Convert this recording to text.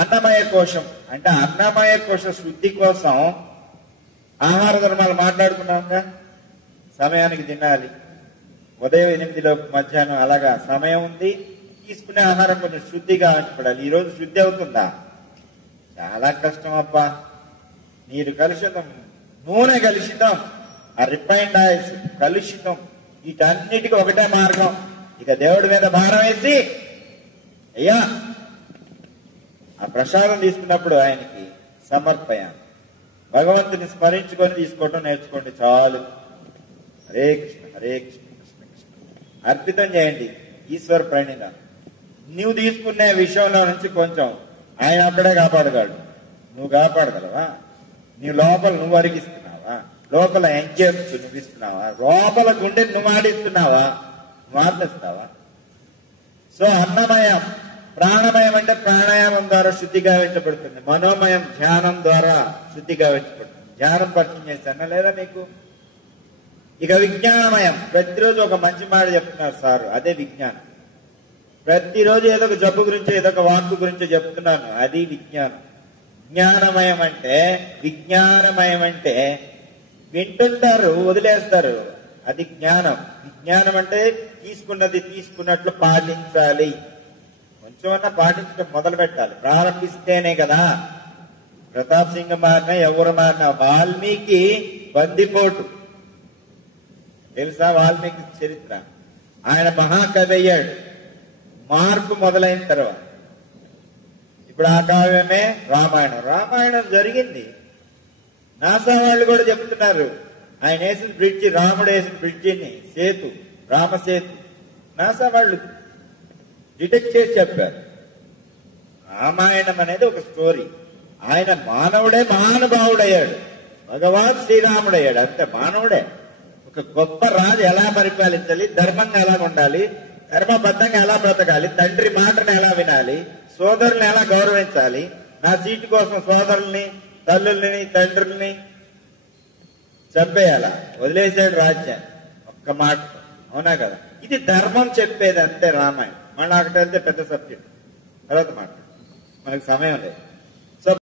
అన్నమయ కోశం అంటే అన్నమయ కోశ శుద్ధి కోసం ఆహార ధర్మాలు మాట్లాడుకున్నాంగా. సమయానికి తినాలి, ఉదయం 8 మధ్యాహ్నం అలాగా సమయం ఉంది. తీసుకునే ఆహారం కొంచెం శుద్ధిగా ఉంచబడాలి. ఈ రోజు శుద్ధి అవుతుందా? చాలా కష్టం అబ్బా. నీరు కలుషితం, నూనె కలుషితం, ఆ రిఫైన్డ్ ఆయిల్స్ కలుషితం. వీటన్నిటికీ ఒకటే మార్గం. ఇక దేవుడి మీద భారం వేసి అయ్యా ఆ ప్రసాదం తీసుకున్నప్పుడు ఆయనకి సమర్పయాను. భగవంతుని స్మరించుకొని తీసుకోవటం నేర్చుకోండి చాలు. హరే కృష్ణ హరే కృష్ణ కృష్ణ కృష్ణ అర్పితం చేయండి. ఈశ్వర ప్రణిధ. నువ్వు తీసుకునే విషయంలో నుంచి కొంచెం ఆయన అక్కడే కాపాడగలడు. నువ్వు కాపాడగలవా? నీ లోపల నువ్వు అరిగిస్తున్నావా? లోపల ఎంజాయ్స్ నువ్వు ఇస్తున్నావా? లోపల గుండె నువ్వు ఆడిస్తున్నావా? నువ్వు ఆడిస్తావా? సో అన్నమయం, ప్రాణమయం అంటే ప్రాణాయామం ద్వారా శుద్ధి గావించబడుతుంది. మనోమయం ధ్యానం ద్వారా శుద్ధి గావించబడుతుంది. ధ్యానం పరిచయం చేశానా లేదా మీకు? ఇక విజ్ఞానమయం. ప్రతిరోజు ఒక మంచి మాట చెప్తున్నారు సార్, అదే విజ్ఞానం. ప్రతిరోజు ఏదో ఒక జబ్బు గురించి ఏదో ఒక వాక్కు గురించి చెప్తున్నాను, అది విజ్ఞానం. జ్ఞానమయం అంటే, విజ్ఞానమయం అంటే వింటుంటారు వదిలేస్తారు, అది జ్ఞానం. విజ్ఞానం అంటే తీసుకున్నది తీసుకున్నట్లు పాటించాలి. కొంచెమన్నా పాటించడం మొదలు పెట్టాలి. ప్రారంభిస్తేనే కదా. ప్రతాప్ సింగ్ మారిన ఎవరు మారిన, వాల్మీకి బందిపోటు తెలుసా? వాల్మీకి చరిత్ర. ఆయన మహాకవి అయ్యాడు మార్పు మొదలైన తర్వాత. ఇప్పుడు ఆ కావ్యమే రామాయణం. రామాయణం జరిగింది. నాసా వాళ్ళు కూడా చెప్తున్నారు, ఆయన వేసిన బ్రిడ్జి, రాముడు వేసిన బ్రిడ్జిని సేతు, రామసేతు, నాసా వాళ్ళు డిటెక్ట్ చేసి చెప్పారు. రామాయణం అనేది ఒక స్టోరీ. ఆయన మానవుడే మహానుభావుడయ్యాడు, భగవాన్ శ్రీరాముడయ్యాడు. అంతే, మానవుడే. ఒక గొప్ప రాజు ఎలా పరిపాలించాలి, ధర్మంగా ఎలా ఉండాలి, ధర్మబద్ధంగా ఎలా బ్రతకాలి, తండ్రి మాటను ఎలా వినాలి, సోదరుల్ని ఎలా గౌరవించాలి, నా సీటు కోసం సోదరుల్ని, తల్లుల్ని, తండ్రుల్ని చంపేయాలా, వదిలేసాడు రాజ్యాన్ని ఒక్క మాట. అవునా కదా? ఇది ధర్మం చెప్పేది అంతే రామాయణం. మళ్ళీ అక్కడికి వెళ్తే పెద్ద సబ్జెక్ట్, తర్వాత మాట, మనకు సమయం లేదు.